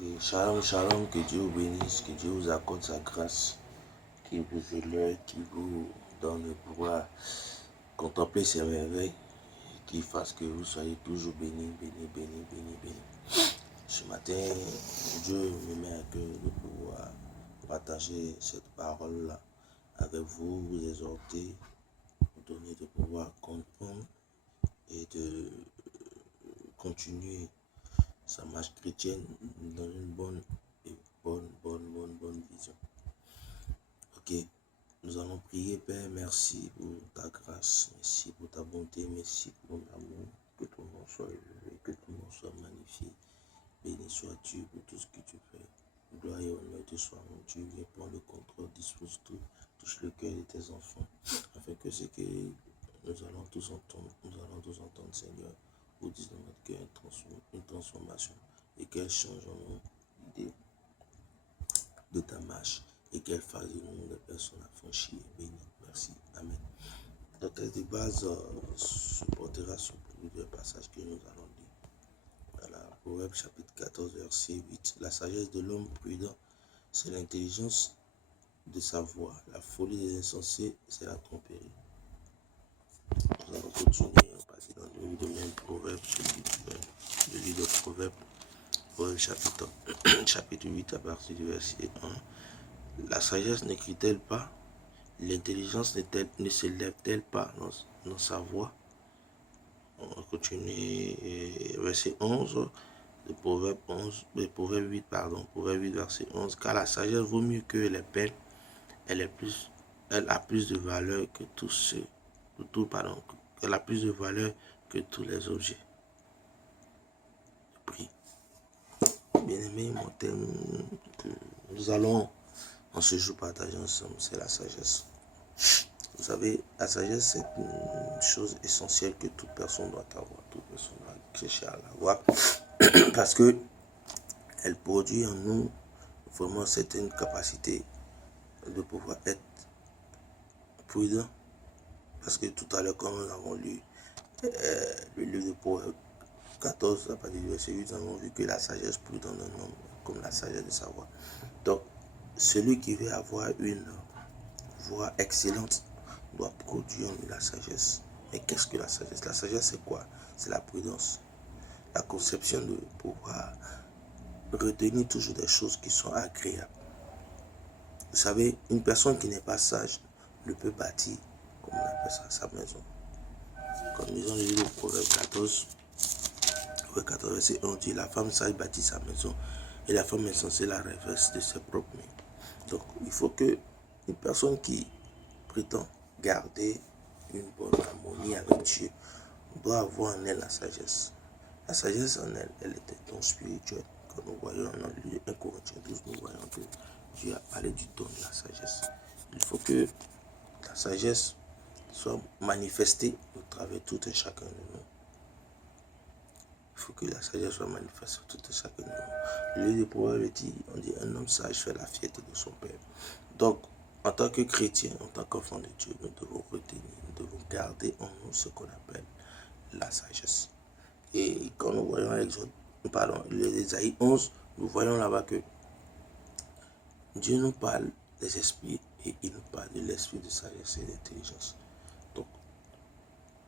Shalom, shalom, que Dieu vous bénisse, que Dieu vous accorde sa grâce, qui vous élève, qui vous donne le pouvoir contempler ses merveilles, qui fasse que vous soyez toujours bénis, bénis, bénis, bénis, bénis. Ce matin, Dieu me met à cœur de pouvoir partager cette parole-là avec vous, vous exhorter, vous donner de pouvoir comprendre et de continuer sa marche chrétienne dans une bonne vision. Ok, nous allons prier. Père, merci pour ta grâce, merci pour ta bonté, merci pour ton amour, que ton nom soit élevé, que ton nom soit magnifié. Béni sois-tu pour tout ce que tu fais. Gloire et honneur te soient rendus. Viens prendre le contrôle, dispose tout, touche le cœur de tes enfants, afin que ce que nous allons tous entendre, Seigneur, vous dise dans notre cœur une transformation, et qu'elle change en nous l'idée de ta marche, et qu'elle fasse de nous des personnes affranchies et bénies. Merci. Amen. Le texte de base se portera sur plusieurs passages que nous allons lire. Voilà, Proverbe chapitre 14, verset 8. La sagesse de l'homme prudent, c'est l'intelligence de sa voix. La folie des insensés, c'est la tromperie. Nous allons continuer, on passe dans le livre de même Proverbe, le livre de Proverbe, chapitre 8 à partir du verset 1. La sagesse n'écrit-elle pas? L'intelligence ne s'élève-t-elle pas dans sa voix? On va continuer, verset 11, de Proverbe 8, verset 11. Car la sagesse vaut mieux que les perles, elle a plus de valeur que elle a plus de valeur que tous les objets. Prie. Bien-aimé, mon thème que nous allons en ce jour partager ensemble, c'est la sagesse. Vous savez, la sagesse, c'est une chose essentielle que toute personne doit avoir, toute personne doit chercher à l'avoir, parce que elle produit en nous vraiment certaines capacités de pouvoir être prudent. Parce que tout à l'heure, quand nous avons lu le livre de Proverbe 14, à partir du verset 8, nous avons vu que la sagesse prudente d'un homme, comme la sagesse de sa voix. Donc, celui qui veut avoir une voix excellente doit produire en lui la sagesse. Mais qu'est-ce que la sagesse? La sagesse, c'est quoi? C'est la prudence. La conception de pouvoir retenir toujours des choses qui sont agréables. Vous savez, une personne qui n'est pas sage ne peut bâtir, comme on appelle ça, sa maison. Comme nous avons lu le Proverbe 14, verset 1, on dit, la femme sage bâtit sa maison et la femme insensée la revêt de ses propres mains. Donc, il faut que une personne qui prétend garder une bonne harmonie avec Dieu doit avoir en elle la sagesse. La sagesse en elle, elle est un don spirituel. Quand nous voyons dans 1 Corinthiens 12, nous voyons que Dieu a parlé du don de la sagesse. Il faut que la sagesse soit manifestée au travers tout et chacun de nous. Il faut que la sagesse soit manifestée au tout et chacun de nous. Le livre de Proverbes dit, on dit, un homme sage fait la fierté de son père. Donc, en tant que chrétien, en tant qu'enfant de Dieu, nous devons retenir, nous devons garder en nous ce qu'on appelle la sagesse. Et quand nous voyons l'Ésaïe 11, nous voyons là-bas que Dieu nous parle des esprits et il nous parle de l'esprit de sagesse et d'intelligence. Donc,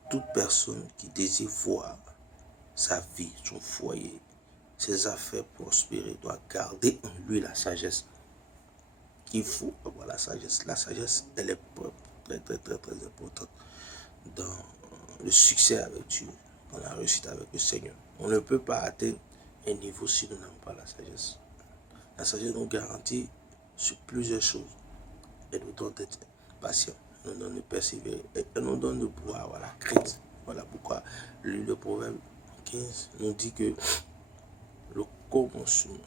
toute personne qui désire voir sa vie, son foyer, ses affaires prospérer, doit garder en lui la sagesse. Il faut avoir la sagesse. La sagesse, elle est très, très, très, très importante dans le succès avec Dieu, dans la réussite avec le Seigneur. On ne peut pas atteindre un niveau si nous n'avons pas la sagesse. La sagesse nous garantit sur plusieurs choses. Elle nous donne d'être patient, elle nous donne de persévérer, elle nous donne de pouvoir avoir la crainte. Voilà pourquoi le Proverbe 15 nous dit que le commencement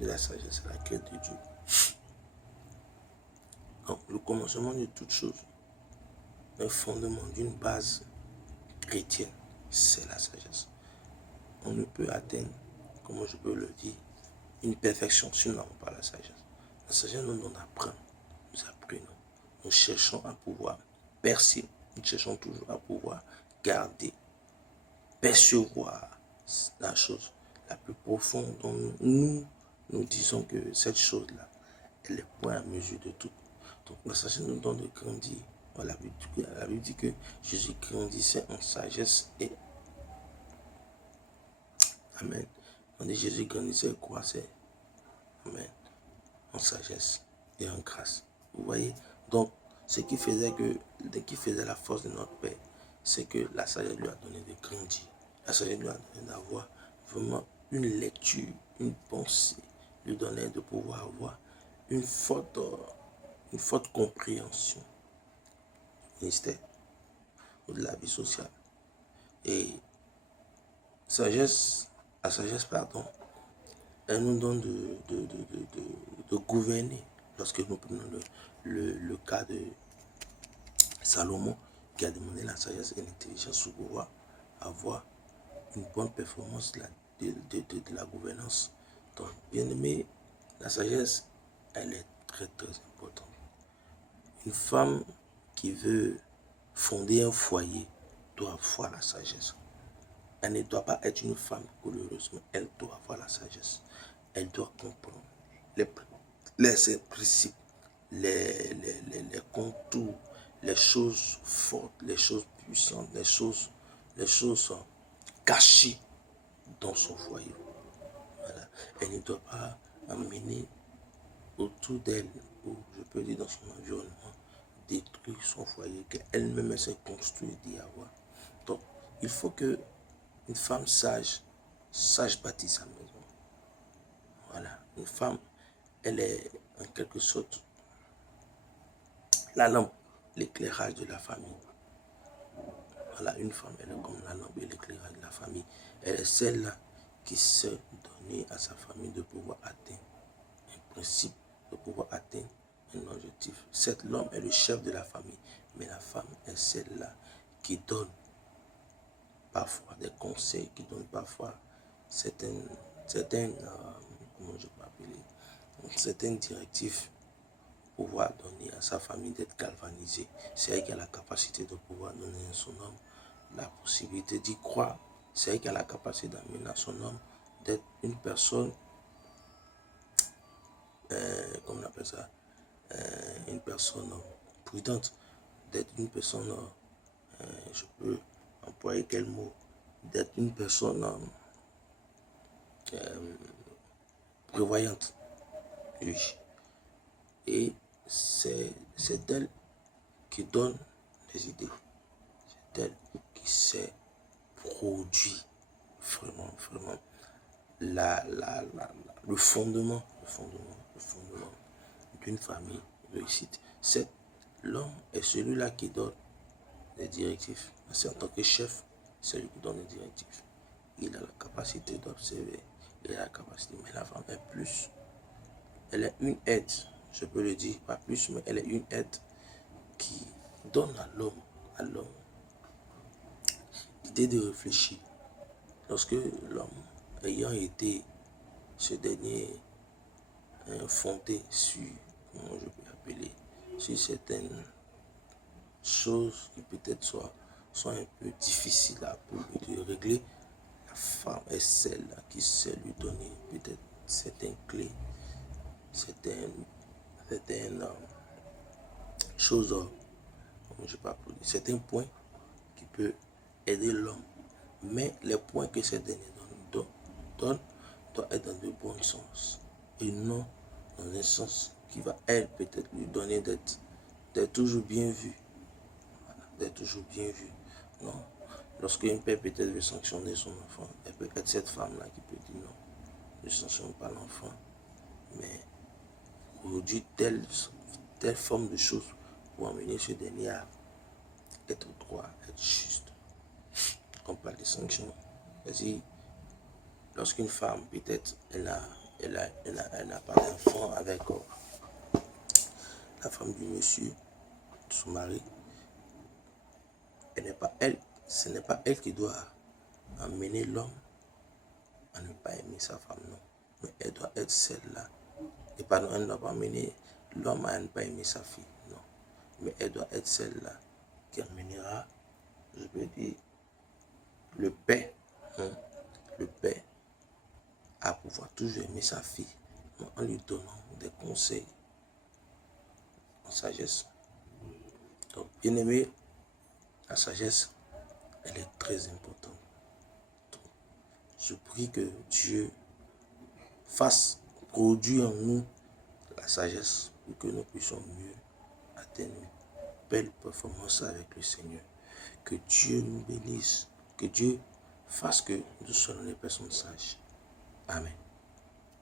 de la sagesse, c'est la crainte de Dieu. Donc, le commencement de toute chose, un fondement d'une base chrétienne, c'est la sagesse. On ne peut atteindre, comment je peux le dire, une perfection si nous n'avons pas la sagesse. La sagesse nous donne d'apprendre, nous apprenons, nous cherchons à pouvoir percer, nous cherchons toujours à pouvoir garder, percevoir la chose la plus profonde dont nous nous disons que cette chose-là, elle est point à mesure de tout. Donc la sagesse nous donne de grandir. Voilà, la Bible dit que Jésus grandissait en sagesse et Amen. On dit Jésus grandissait et croissait. Amen. En sagesse et en grâce. Vous voyez? Donc, ce qui faisait la force de notre Père, c'est que la sagesse lui a donné de grandir. La sagesse lui a donné d'avoir vraiment une lecture, une pensée, lui donnait de pouvoir avoir une forte compréhension du ministère ou de la vie sociale. Et la sagesse, pardon, elle nous donne de gouverner. Lorsque nous prenons le cas de Salomon, qui a demandé la sagesse et l'intelligence pour pouvoir avoir une bonne performance de la gouvernance. Donc, bien aimé, la sagesse, elle est très très importante. Une femme qui veut fonder un foyer doit avoir la sagesse. Elle ne doit pas être une femme coléreuse, mais elle doit avoir la sagesse. Elle doit comprendre les principes, les contours, les choses fortes, les choses puissantes, les choses cachées dans son foyer. Voilà. Elle ne doit pas amener autour d'elle, ou je peux dire dans son environnement, détruire son foyer, qu'elle-même s'est construite d'y avoir. Donc, il faut que une femme sage bâtir sa maison. Voilà, une femme, elle est en quelque sorte la lampe, l'éclairage de la famille. Voilà, une femme, elle est comme la lampe et l'éclairage de la famille. Elle est celle-là qui sait donner à sa famille de pouvoir atteindre un principe, de pouvoir atteindre un objectif. Certes, l'homme est le chef de la famille, mais la femme est celle-là qui donne parfois des conseils, qui donne parfois certaines comment je peux appeler, certaines directives pour pouvoir donner à sa famille d'être galvanisée. C'est elle qui a la capacité de pouvoir donner à son homme la possibilité d'y croire. C'est elle qui a la capacité d'amener à son homme d'être une personne, comment on appelle ça, une personne prudente, d'être une personne, je peux employer quel mot, d'être une personne prévoyante. Oui. Et c'est elle qui donne des idées. C'est elle qui sait produire vraiment le fondement d'une famille réussite. L'homme est celui-là qui donne les directives. C'est en tant que chef, c'est lui qui donne les directives. Il a la capacité d'observer, il a la capacité, mais la femme est plus. Elle est une aide, je peux le dire, pas plus, mais elle est une aide qui donne à l'homme, l'idée de réfléchir. Lorsque l'homme, ayant été ce dernier fondé sur, comment je peux appeler, sur certaines choses qui peut-être sont un peu difficiles pour lui de régler, la femme est celle qui sait lui donner peut-être certaines clés, certaines choses, comment je peux appeler, certains points qui peuvent aider l'homme. Mais les points que ces derniers donnent doivent être dans de bons sens et non dans un sens qui va, elle, peut-être lui donner d'être toujours bien vu. Voilà, d'être toujours bien vu. Non. Lorsque un père peut-être veut sanctionner son enfant, elle peut être cette femme-là qui peut dire non, ne sanctionne pas l'enfant, mais produit telle forme de choses pour amener ce dernier à être droit, être juste. On parle de sanctions. C'est-à-dire, lorsqu'une femme, peut-être, elle n'a pas d'enfant avec la femme du monsieur, son mari, ce n'est pas elle qui doit amener l'homme à ne pas aimer sa femme, non. Mais elle doit être celle-là. Et pardon, elle ne doit pas amener l'homme à ne pas aimer sa fille, non. Mais elle doit être celle-là qui amènera, je peux dire, le père à pouvoir toujours aimer sa fille en lui donnant des conseils en sagesse. Donc, bien aimé, la sagesse, elle est très importante. Donc, je prie que Dieu fasse produire en nous la sagesse pour que nous puissions mieux atteindre une belle performance avec le Seigneur. Que Dieu nous bénisse, que Dieu fasse que nous soyons des personnes sages. Amen.